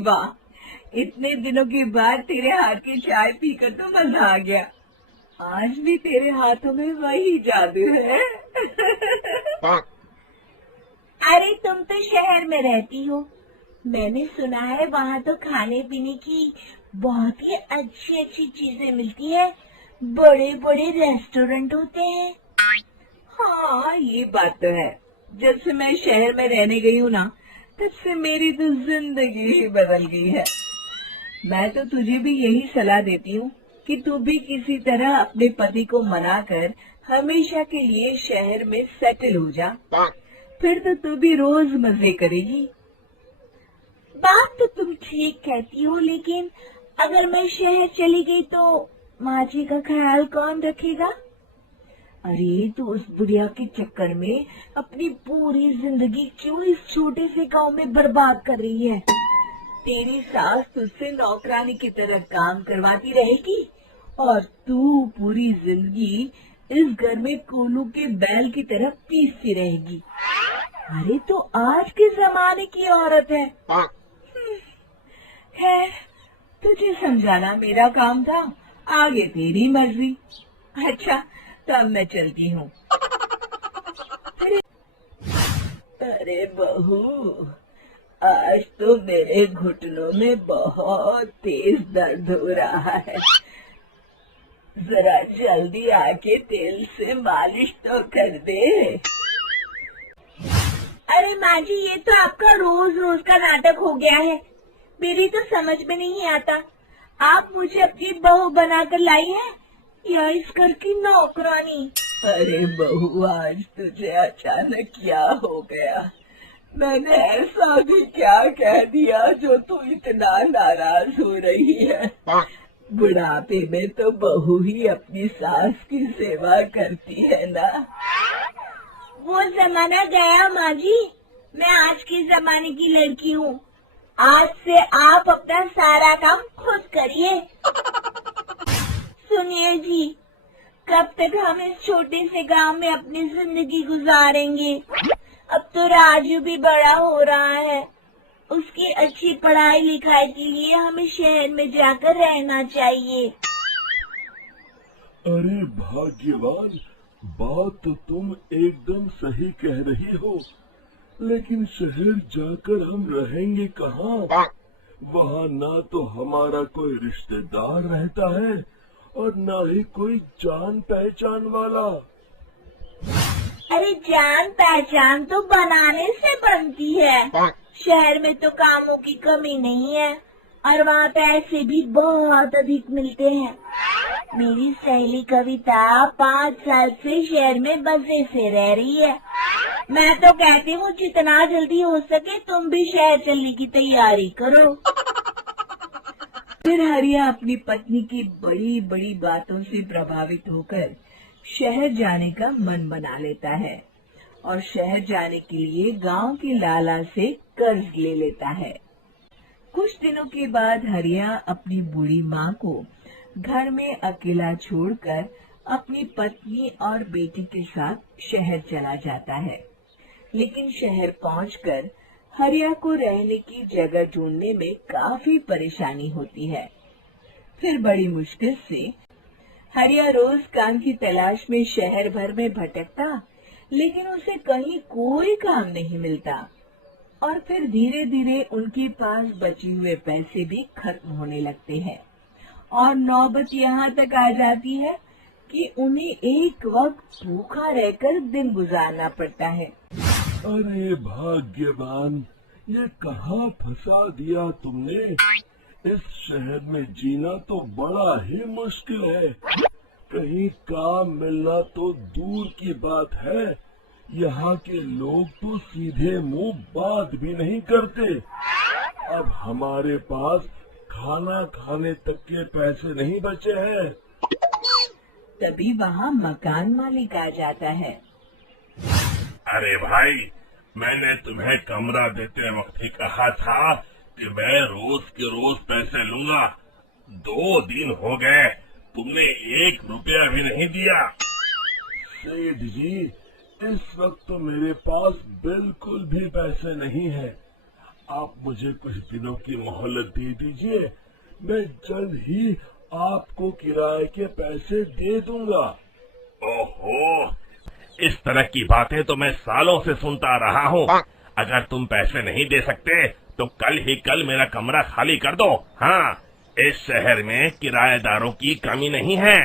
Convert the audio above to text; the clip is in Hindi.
वाह, इतने दिनों के बाद तेरे हाथ की चाय पीकर तो मजा आ गया। आज भी तेरे हाथों में वही जादू है। अरे तुम तो शहर में रहती हो, मैंने सुना है वहाँ तो खाने पीने की बहुत ही अच्छी अच्छी चीजें मिलती है, बड़े बड़े रेस्टोरेंट होते हैं। हाँ, ये बात तो है। जब से मैं शहर में रहने गई हूँ ना, तब से मेरी तो जिंदगी ही बदल गई है। मैं तो तुझे भी यही सलाह देती हूँ कि तू भी किसी तरह अपने पति को मनाकर हमेशा के लिए शहर में सेटल हो जा। फिर तो तू भी रोज मजे करेगी। बात तो तुम ठीक कहती हो, लेकिन अगर मैं शहर चली गई तो माँ जी का ख्याल कौन रखेगा? अरे, तू उस बुढ़िया के चक्कर में अपनी पूरी जिंदगी क्यों इस छोटे से गांव में बर्बाद कर रही है? तेरी सास तुझसे नौकरानी की तरह काम करवाती रहेगी और तू पूरी जिंदगी इस घर में कोलू के बैल की तरह पीसती रहेगी। अरे, तो आज के जमाने की औरत है। खैर, तुझे समझाना मेरा काम था, आगे तेरी मर्जी। अच्छा, तो अब मैं चलती हूँ। अरे बहू, आज तो मेरे घुटनों में बहुत तेज दर्द हो रहा है। जरा जल्दी आके तेल से मालिश तो कर दे। अरे माँ जी, ये तो आपका रोज रोज का नाटक हो गया है। मेरी तो समझ में नहीं आता, आप मुझे अपनी बहू बनाकर लाई हैं या इस घर की नौकरानी? अरे बहू, आज तुझे अचानक क्या हो गया? मैंने ऐसा भी क्या कह दिया जो तू इतना नाराज हो रही है? बुढ़ापे में तो बहू ही अपनी सास की सेवा करती है ना। वो जमाना गया माँ जी, मैं आज के जमाने की लड़की हूँ। आज से आप अपना सारा काम खुद करिए। सुनिए जी, कब तक हम इस छोटे से गांव में अपनी जिंदगी गुजारेंगे? अब तो राजू भी बड़ा हो रहा है, उसकी अच्छी पढ़ाई लिखाई के लिए हमें शहर में जाकर रहना चाहिए। अरे भाग्यवान, बात तो तुम एकदम सही कह रही हो, लेकिन शहर जाकर हम रहेंगे कहाँ? वहाँ ना तो हमारा कोई रिश्तेदार रहता है और ना ही कोई जान पहचान वाला। अरे जान पहचान तो बनाने से बनती है। शहर में तो कामों की कमी नहीं है और वहाँ पैसे भी बहुत अधिक मिलते हैं। मेरी सहेली कविता 5 साल से शहर में बसे से रह रही है। मैं तो कहती हूँ जितना जल्दी हो सके तुम भी शहर चलने की तैयारी करो। फिर हरिया अपनी पत्नी की बड़ी बड़ी बातों से प्रभावित होकर शहर जाने का मन बना लेता है और शहर जाने के लिए गांव के लाला से कर्ज ले लेता है। कुछ दिनों के बाद हरिया अपनी बूढ़ी माँ को घर में अकेला छोड़कर अपनी पत्नी और बेटी के साथ शहर चला जाता है। लेकिन शहर पहुंचकर हरिया को रहने की जगह ढूंढने में काफी परेशानी होती है। फिर बड़ी मुश्किल से हरिया रोज काम की तलाश में शहर भर में भटकता, लेकिन उसे कहीं कोई काम नहीं मिलता और फिर धीरे धीरे उनके पास बचे हुए पैसे भी खत्म होने लगते हैं और नौबत यहाँ तक आ जाती है कि उन्हें एक वक्त भूखा रहकर दिन गुजारना पड़ता है। अरे भाग्यवान, ये कहाँ फंसा दिया तुमने? इस शहर में जीना तो बड़ा ही मुश्किल है। कहीं काम मिलना तो दूर की बात है, यहाँ के लोग तो सीधे मुंह बात भी नहीं करते। अब हमारे पास खाना खाने तक के पैसे नहीं बचे हैं। तभी वहाँ मकान मालिक आ जाता है। अरे भाई, मैंने तुम्हें कमरा देते वक्त ही कहा था कि मैं रोज के रोज पैसे लूंगा। 2 दिन हो गए, तुमने 1 रुपया भी नहीं दिया। सेठ जी, इस वक्त तो मेरे पास बिल्कुल भी पैसे नहीं है। आप मुझे कुछ दिनों की मोहलत दे दीजिए, मैं जल्द ही आपको किराए के पैसे दे दूंगा। ओहो, इस तरह की बातें तो मैं सालों से सुनता रहा हूँ। अगर तुम पैसे नहीं दे सकते तो कल ही कल मेरा कमरा खाली कर दो। हाँ, इस शहर में किराएदारों की कमी नहीं है।